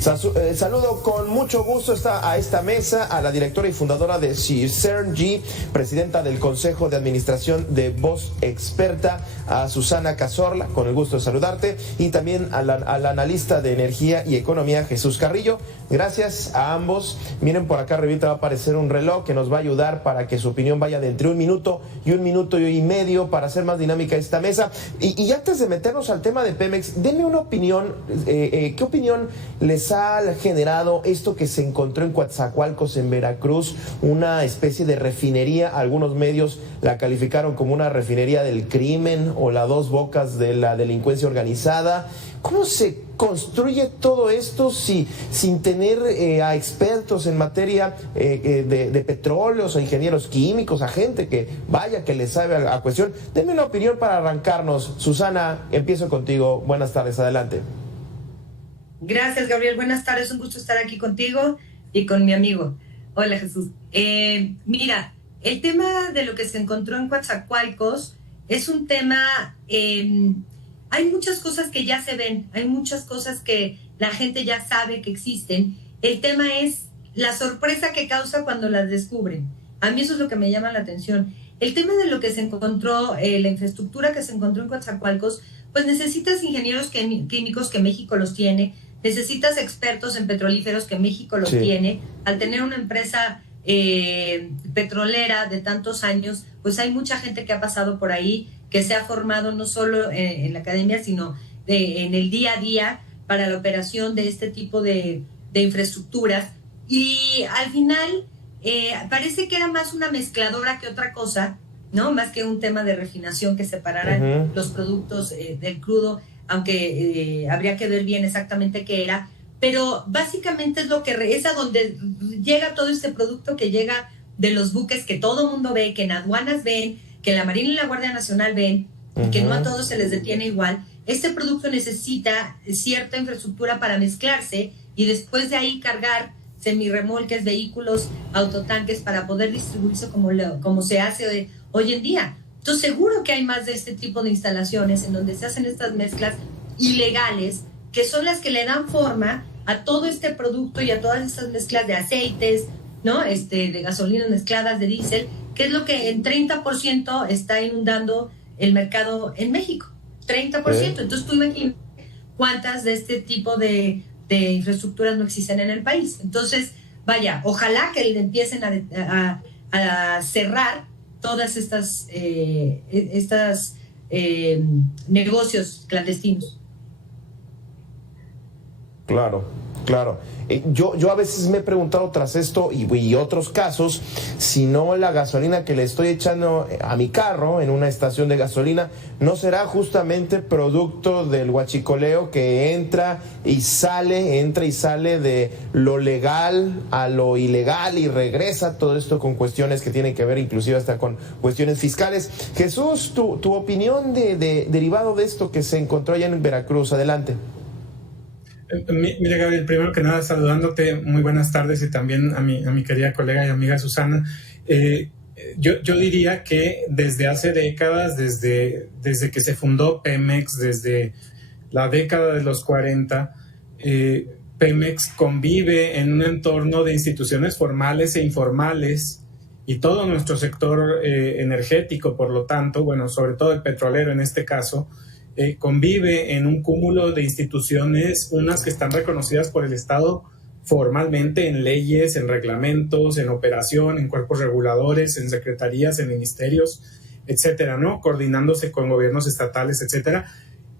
Saludo con mucho gusto a esta mesa a la directora y fundadora de CERN-G, presidenta del Consejo de Administración de Voz Experta, a Susana Cazorla, con el gusto de saludarte, y también al analista de energía y economía, Jesús Carrillo. Gracias a ambos. Miren, por acá arribita va a aparecer un reloj que nos va a ayudar para que su opinión vaya de entre un minuto y medio para hacer más dinámica esta mesa. Y antes de meternos al tema de Pemex, denme una opinión. ¿Qué opinión les ha generado esto que se encontró en Coatzacoalcos, en Veracruz, una especie de refinería? Algunos medios la calificaron como una refinería del crimen o la dos bocas de la delincuencia organizada. ¿Cómo se construye todo esto sin tener a expertos en materia de petróleos, a ingenieros químicos, a gente que le sabe a la cuestión? Denme una opinión para arrancarnos. Susana, empiezo contigo. Buenas tardes, adelante. Gracias, Gabriel. Buenas tardes, un gusto estar aquí contigo y con mi amigo. Hola, Jesús. Mira, el tema de lo que se encontró en Coatzacoalcos es un tema... hay muchas cosas que ya se ven, hay muchas cosas que la gente ya sabe que existen. El tema es la sorpresa que causa cuando las descubren. A mí eso es lo que me llama la atención. El tema de lo que se encontró, la infraestructura que se encontró en Coatzacoalcos, pues necesitas ingenieros químicos que México los tiene, necesitas expertos en petrolíferos que México los tiene. Al tener una empresa petrolera de tantos años, pues hay mucha gente que ha pasado por ahí, que se ha formado no solo en la academia, sino en el día a día para la operación de este tipo de infraestructuras. Y al final parece que era más una mezcladora que otra cosa, ¿no? Más que un tema de refinación que separara los productos del crudo, aunque habría que ver bien exactamente qué era. Pero básicamente es a donde llega todo este producto que llega de los buques que todo mundo ve, que en aduanas ven, que la Marina y la Guardia Nacional ven, y que no a todos se les detiene igual. Este producto necesita cierta infraestructura para mezclarse y después de ahí cargar semirremolques, vehículos, autotanques para poder distribuirse como se hace hoy en día. Entonces seguro que hay más de este tipo de instalaciones en donde se hacen estas mezclas ilegales, que son las que le dan forma a todo este producto y a todas estas mezclas de aceites, ¿no? De gasolinas mezcladas, de diésel, que es lo que en 30% está inundando el mercado en México. 30%. Entonces tú imaginas cuántas de este tipo de infraestructuras no existen en el país. Entonces, vaya, ojalá que le empiecen a cerrar todas estas negocios clandestinos. Claro. Yo a veces me he preguntado tras esto y otros casos, si no la gasolina que le estoy echando a mi carro en una estación de gasolina no será justamente producto del huachicoleo que entra y sale de lo legal a lo ilegal y regresa todo esto con cuestiones que tienen que ver inclusive hasta con cuestiones fiscales. Jesús, tu opinión derivado de esto que se encontró allá en Veracruz. Adelante. Mira, Gabriel, primero que nada saludándote, muy buenas tardes, y también a mi querida colega y amiga Susana. Yo diría que desde hace décadas, desde que se fundó Pemex, desde la década de los 40, Pemex convive en un entorno de instituciones formales e informales, y todo nuestro sector energético, por lo tanto, bueno, sobre todo el petrolero en este caso, convive en un cúmulo de instituciones, unas que están reconocidas por el Estado formalmente en leyes, en reglamentos, en operación, en cuerpos reguladores, en secretarías, en ministerios, etcétera, ¿no? Coordinándose con gobiernos estatales, etcétera.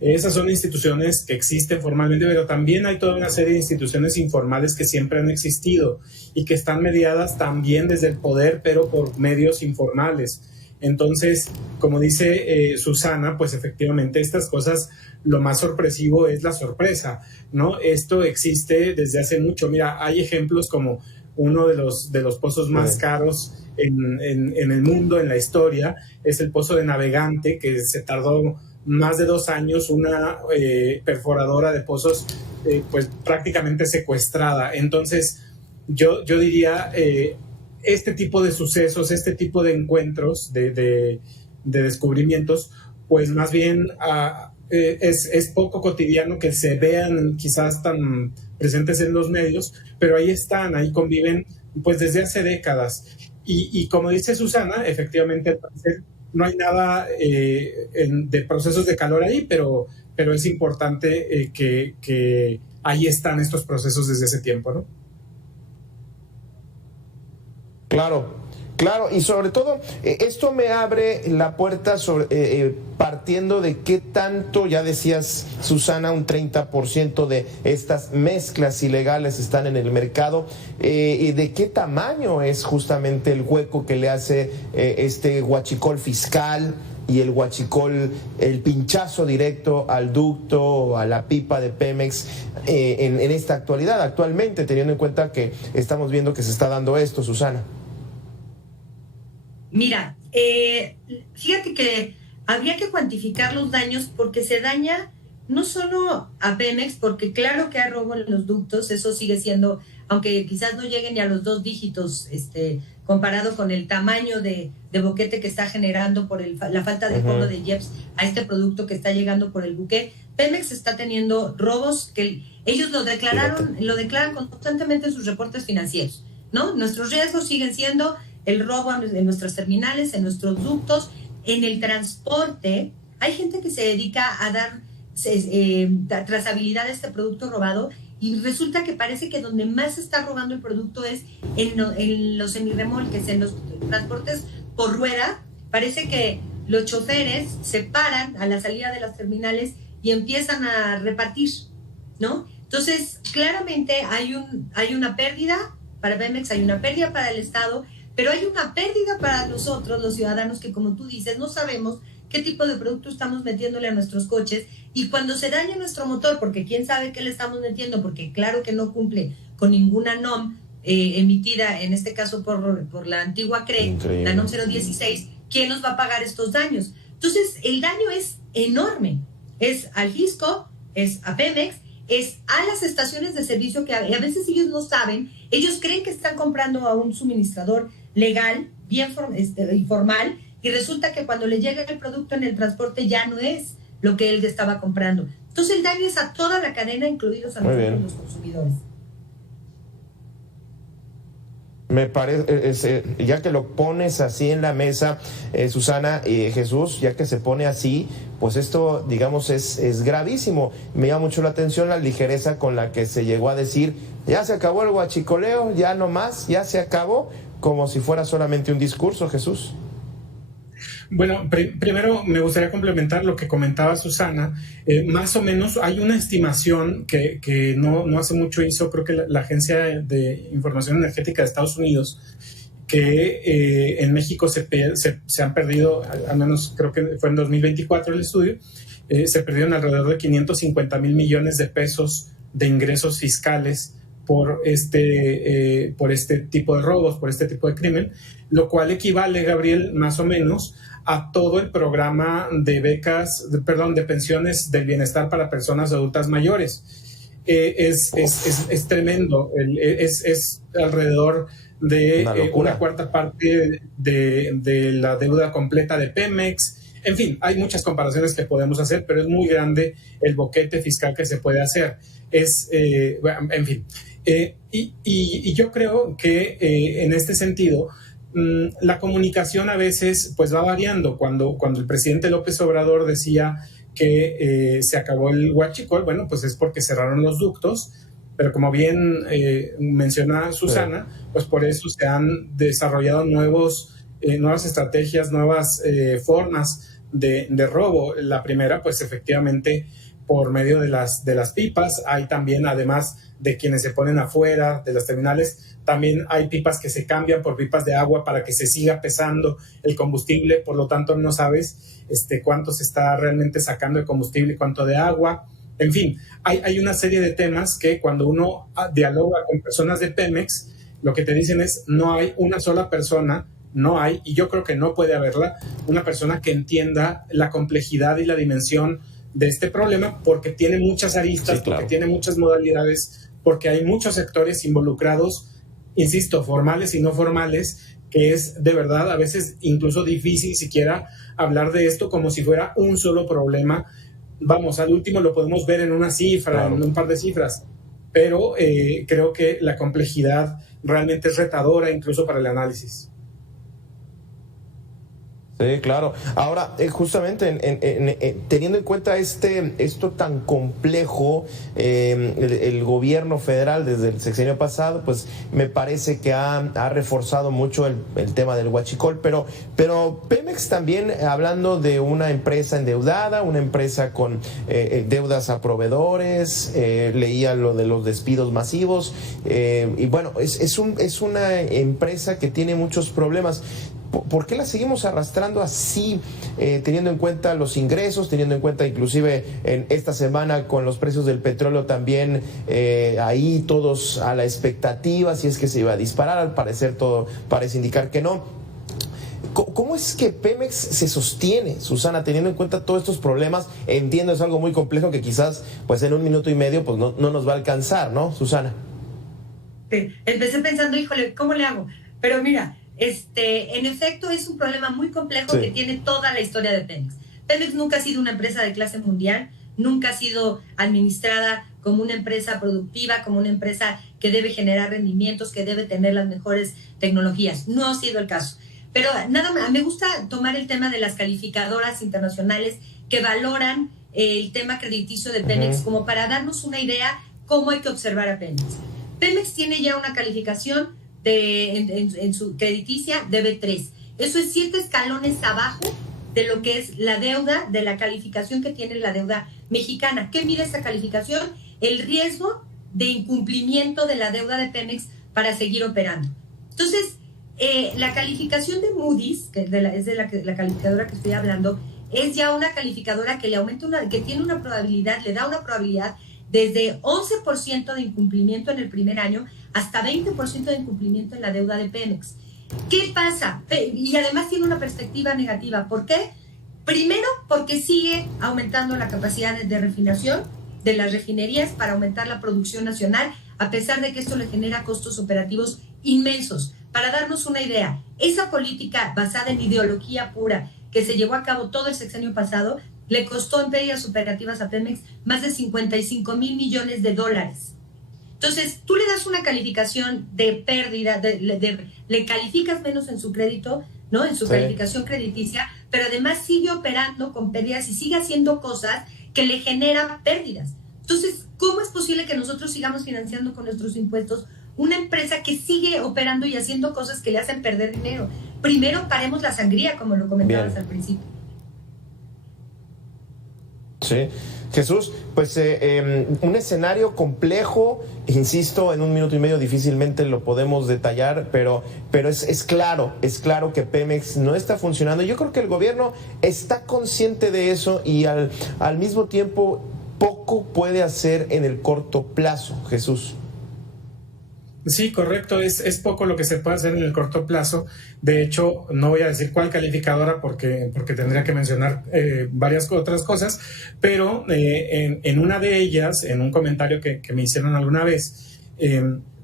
Esas son instituciones que existen formalmente, pero también hay toda una serie de instituciones informales que siempre han existido y que están mediadas también desde el poder, pero por medios informales. Entonces, como dice Susana, pues efectivamente estas cosas, lo más sorpresivo es la sorpresa, ¿no? Esto existe desde hace mucho. Mira, hay ejemplos como uno de los pozos más caros en el mundo, en la historia, es el pozo de Navegante, que se tardó más de 2 años, una perforadora de pozos pues prácticamente secuestrada. Entonces, yo diría... este tipo de sucesos, este tipo de encuentros, de descubrimientos, pues más bien es poco cotidiano que se vean quizás tan presentes en los medios, pero ahí están, ahí conviven pues desde hace décadas. Y como dice Susana, efectivamente al parecer no hay nada de procesos de calor ahí, pero es importante que ahí están estos procesos desde ese tiempo, ¿no? Claro, y sobre todo, esto me abre la puerta partiendo de qué tanto, ya decías, Susana, un 30% de estas mezclas ilegales están en el mercado, y de qué tamaño es justamente el hueco que le hace este huachicol fiscal y el huachicol, el pinchazo directo al ducto, a la pipa de Pemex en esta actualmente, teniendo en cuenta que estamos viendo que se está dando esto, Susana. Mira, fíjate que habría que cuantificar los daños porque se daña no solo a Pemex, porque claro que hay robo en los ductos, eso sigue siendo, aunque quizás no lleguen ni a los 2 dígitos, comparado con el tamaño de boquete que está generando por la falta de cobro de IEPS a este producto que está llegando por el buque. Pemex está teniendo robos que ellos lo declaran constantemente en sus reportes financieros, ¿no? Nuestros riesgos siguen siendo el robo en nuestras terminales, en nuestros ductos, en el transporte. Hay gente que se dedica a dar trazabilidad a este producto robado y resulta que parece que donde más se está robando el producto es en los semirremolques, en los transportes por rueda. Parece que los choferes se paran a la salida de las terminales y empiezan a repartir, ¿no? Entonces, claramente hay una pérdida para Pemex, hay una pérdida para el Estado, pero hay una pérdida para nosotros, los ciudadanos, que como tú dices, no sabemos qué tipo de producto estamos metiéndole a nuestros coches, y cuando se daña nuestro motor, porque quién sabe qué le estamos metiendo, porque claro que no cumple con ninguna NOM emitida, en este caso por la antigua CRE, increíble, la NOM 016, ¿quién nos va a pagar estos daños? Entonces, el daño es enorme. Es al Fisco, es a Pemex, es a las estaciones de servicio que a veces ellos no saben, ellos creen que están comprando a un suministrador legal, bien informal, y resulta que cuando le llega el producto en el transporte ya no es lo que él estaba comprando. Entonces el daño es a toda la cadena, incluidos a nosotros los consumidores. Me parece, ya que lo pones así en la mesa, Susana y Jesús, ya que se pone así, pues esto, digamos, es gravísimo. Me llama mucho la atención la ligereza con la que se llegó a decir, ya se acabó el huachicoleo, ya no más, ya se acabó, como si fuera solamente un discurso, Jesús. Bueno, primero me gustaría complementar lo que comentaba Susana. Más o menos hay una estimación que no hace mucho hizo, creo que la Agencia de Información Energética de Estados Unidos, que en México se han perdido, al menos creo que fue en 2024 el estudio, se perdieron alrededor de 550 mil millones de pesos de ingresos fiscales por este tipo de robos, por este tipo de crimen, lo cual equivale, Gabriel, más o menos a todo el programa de de pensiones del bienestar para personas adultas mayores. Es tremendo, es alrededor de una cuarta parte de la deuda completa de Pemex. En fin, hay muchas comparaciones que podemos hacer, pero es muy grande el boquete fiscal que se puede hacer. En fin. Y yo creo que en este sentido, la comunicación a veces pues va variando. Cuando el presidente López Obrador decía que se acabó el huachicol, bueno, pues es porque cerraron los ductos, pero como bien menciona Susana, pues por eso se han desarrollado nuevas estrategias, nuevas formas de robo. La primera, pues efectivamente por medio de las pipas. Hay también, además de quienes se ponen afuera de las terminales, también hay pipas que se cambian por pipas de agua para que se siga pesando el combustible, por lo tanto no sabes cuánto se está realmente sacando de combustible y cuánto de agua. En fin, hay una serie de temas que cuando uno dialoga con personas de Pemex, lo que te dicen es, no hay una sola persona, y yo creo que no puede haberla, una persona que entienda la complejidad y la dimensión de este problema, porque tiene muchas aristas, sí, claro, porque tiene muchas modalidades, porque hay muchos sectores involucrados, insisto, formales y no formales, que es de verdad a veces incluso difícil siquiera hablar de esto como si fuera un solo problema, vamos, al último lo podemos ver en una cifra, claro, en un par de cifras, pero creo que la complejidad realmente es retadora incluso para el análisis. Sí, claro. Ahora, justamente teniendo en cuenta esto tan complejo, el gobierno federal desde el sexenio pasado, pues me parece que ha reforzado mucho el tema del huachicol, pero Pemex también, hablando de una empresa endeudada, una empresa con deudas a proveedores, leía lo de los despidos masivos, y bueno, es una empresa que tiene muchos problemas. ¿Por qué la seguimos arrastrando así, teniendo en cuenta los ingresos, teniendo en cuenta inclusive en esta semana con los precios del petróleo también, ahí todos a la expectativa, si es que se iba a disparar? Al parecer todo parece indicar que no. ¿Cómo es que Pemex se sostiene, Susana, teniendo en cuenta todos estos problemas? Entiendo, es algo muy complejo que quizás pues en 1 minuto y medio pues no nos va a alcanzar, ¿no, Susana? Sí, empecé pensando, híjole, ¿cómo le hago? Pero mira, en efecto es un problema muy complejo, sí, que tiene toda la historia de Pemex. Pemex nunca ha sido una empresa de clase mundial, nunca ha sido administrada como una empresa productiva, como una empresa que debe generar rendimientos, que debe tener las mejores tecnologías. No ha sido el caso. Pero nada más, me gusta tomar el tema de las calificadoras internacionales que valoran el tema crediticio de Pemex, como para darnos una idea cómo hay que observar a Pemex. Pemex tiene ya una calificación en su crediticia de B3. Eso es 7 escalones abajo de lo que es la deuda, de la calificación que tiene la deuda mexicana. ¿Qué mide esa calificación? El riesgo de incumplimiento de la deuda de Pemex para seguir operando. Entonces, la calificación de Moody's, que es de la calificadora que estoy hablando, es ya una calificadora que le aumenta que tiene una probabilidad, le da una probabilidad desde 11% de incumplimiento en el primer año hasta 20% de incumplimiento en la deuda de Pemex. ¿Qué pasa? Y además tiene una perspectiva negativa. ¿Por qué? Primero, porque sigue aumentando la capacidad de refinación de las refinerías para aumentar la producción nacional, a pesar de que esto le genera costos operativos inmensos. Para darnos una idea, esa política basada en ideología pura que se llevó a cabo todo el sexenio pasado, le costó en pérdidas operativas a Pemex más de $55 mil millones. Entonces, tú le das una calificación de pérdida, le calificas menos en su crédito, ¿no? En su calificación crediticia, pero además sigue operando con pérdidas y sigue haciendo cosas que le generan pérdidas. Entonces, ¿cómo es posible que nosotros sigamos financiando con nuestros impuestos una empresa que sigue operando y haciendo cosas que le hacen perder dinero? Primero, paremos la sangría, como lo comentabas al principio. Sí, Jesús, pues un escenario complejo, insisto, en 1 minuto y medio difícilmente lo podemos detallar, pero es claro que Pemex no está funcionando. Yo creo que el gobierno está consciente de eso y al mismo tiempo poco puede hacer en el corto plazo, Jesús. Sí, correcto, es poco lo que se puede hacer en el corto plazo. De hecho, no voy a decir cuál calificadora porque tendría que mencionar varias otras cosas, pero en una de ellas, en un comentario que me hicieron alguna vez,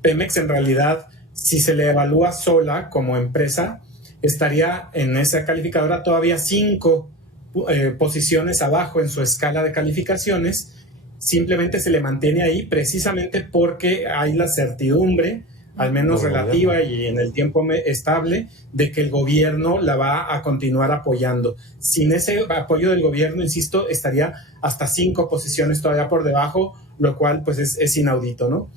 Pemex en realidad, si se le evalúa sola como empresa, estaría en esa calificadora todavía 5 posiciones abajo en su escala de calificaciones. Simplemente se le mantiene ahí precisamente porque hay la certidumbre, al menos relativa y en el tiempo estable, de que el gobierno la va a continuar apoyando. Sin ese apoyo del gobierno, insisto, estaría hasta 5 posiciones todavía por debajo, lo cual pues es inaudito, ¿no?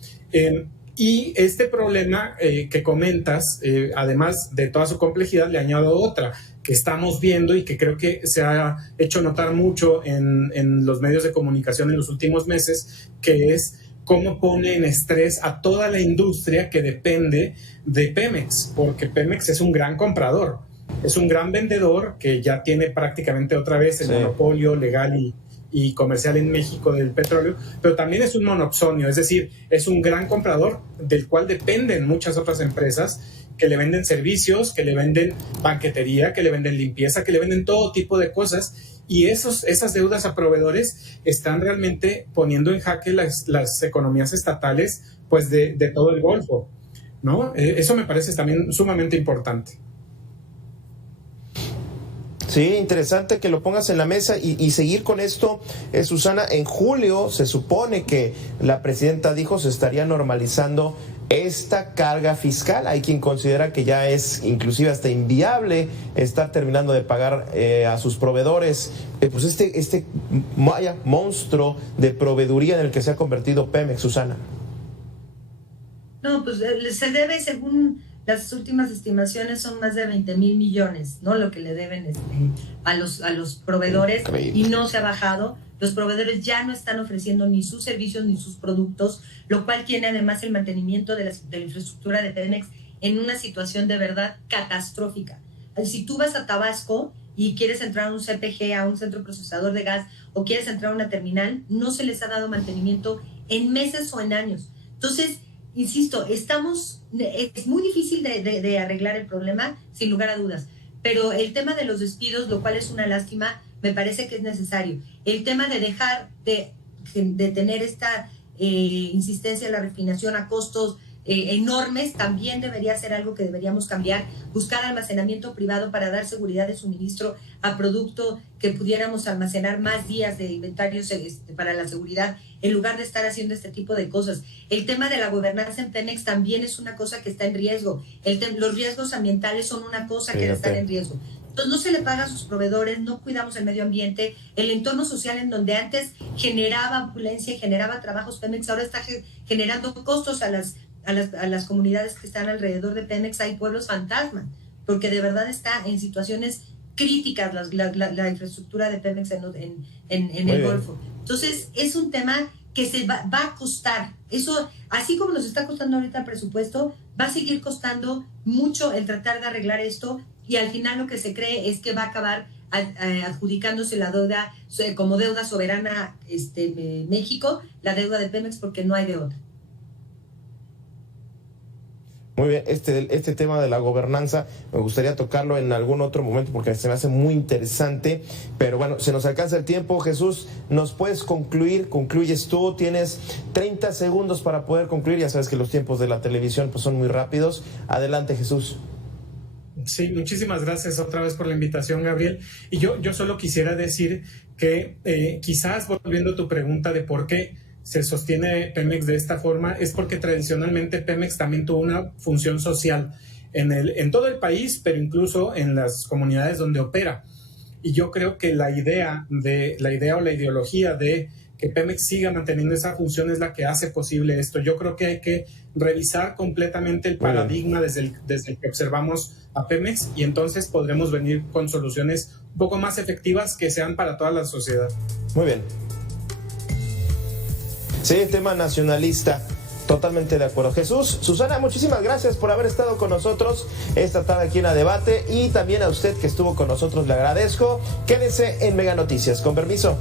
Y este problema que comentas, además de toda su complejidad, le añado otra que estamos viendo y que creo que se ha hecho notar mucho en los medios de comunicación en los últimos meses, que es cómo pone en estrés a toda la industria que depende de Pemex, porque Pemex es un gran comprador, es un gran vendedor que ya tiene prácticamente otra vez el monopolio legal y comercial en México del petróleo, pero también es un monopsonio, es decir, es un gran comprador del cual dependen muchas otras empresas que le venden servicios, que le venden banquetería, que le venden limpieza, que le venden todo tipo de cosas, y esas deudas a proveedores están realmente poniendo en jaque las economías estatales pues de todo el Golfo, ¿no? Eso me parece también sumamente importante. Sí, interesante que lo pongas en la mesa y seguir con esto. Susana, en julio se supone que la presidenta dijo se estaría normalizando esta carga fiscal. Hay quien considera que ya es inclusive hasta inviable estar terminando de pagar a sus proveedores. Pues este monstruo de proveeduría en el que se ha convertido Pemex, Susana. No, pues se debe, según las últimas estimaciones, son más de 20,000 millones, ¿no? Lo que le deben a los proveedores. Increíble. Y no se ha bajado. Los proveedores ya no están ofreciendo ni sus servicios ni sus productos, lo cual tiene además el mantenimiento de la infraestructura de Pemex en una situación de verdad catastrófica. Si tú vas a Tabasco y quieres entrar a un CPG, a un centro procesador de gas, o quieres entrar a una terminal, no se les ha dado mantenimiento en meses o en años. Entonces, insisto, es muy difícil de arreglar el problema, sin lugar a dudas, pero el tema de los despidos, lo cual es una lástima, me parece que es necesario. El tema de dejar de tener esta insistencia en la refinación a costos enormes también debería ser algo que deberíamos cambiar, buscar almacenamiento privado para dar seguridad de suministro a producto, que pudiéramos almacenar más días de inventarios para la seguridad, en lugar de estar haciendo este tipo de cosas. El tema de la gobernanza en Pemex también es una cosa que está en riesgo. Los riesgos ambientales son una cosa que están en riesgo. Entonces no se le paga a sus proveedores, no cuidamos el medio ambiente, el entorno social en donde antes generaba opulencia y generaba trabajos Pemex, ahora está generando costos a las comunidades que están alrededor de Pemex. Hay pueblos fantasma, porque de verdad está en situaciones críticas la infraestructura de Pemex en el Golfo. Entonces es un tema que se va a costar. Eso, así como nos está costando ahorita el presupuesto, va a seguir costando mucho el tratar de arreglar esto, y al final lo que se cree es que va a acabar adjudicándose la deuda como deuda soberana México, la deuda de Pemex, porque no hay de otra. Muy bien, este tema de la gobernanza me gustaría tocarlo en algún otro momento porque se me hace muy interesante, pero bueno, se nos alcanza el tiempo. Jesús, ¿nos puedes concluyes tú? Tienes 30 segundos para poder concluir, ya sabes que los tiempos de la televisión pues son muy rápidos. Adelante, Jesús. Sí, muchísimas gracias otra vez por la invitación, Gabriel. Y yo solo quisiera decir que quizás, volviendo a tu pregunta de por qué se sostiene Pemex de esta forma, es porque tradicionalmente Pemex también tuvo una función social en todo el país, pero incluso en las comunidades donde opera. Y yo creo que la idea o la ideología de que Pemex siga manteniendo esa función es la que hace posible esto. Yo creo que hay que revisar completamente el paradigma desde el que observamos a Pemex, y entonces podremos venir con soluciones un poco más efectivas que sean para toda la sociedad. Muy bien. Sí, tema nacionalista. Totalmente de acuerdo. Jesús, Susana, muchísimas gracias por haber estado con nosotros esta tarde aquí en A Debate, y también a usted que estuvo con nosotros le agradezco. Quédese en Mega Noticias. Con permiso.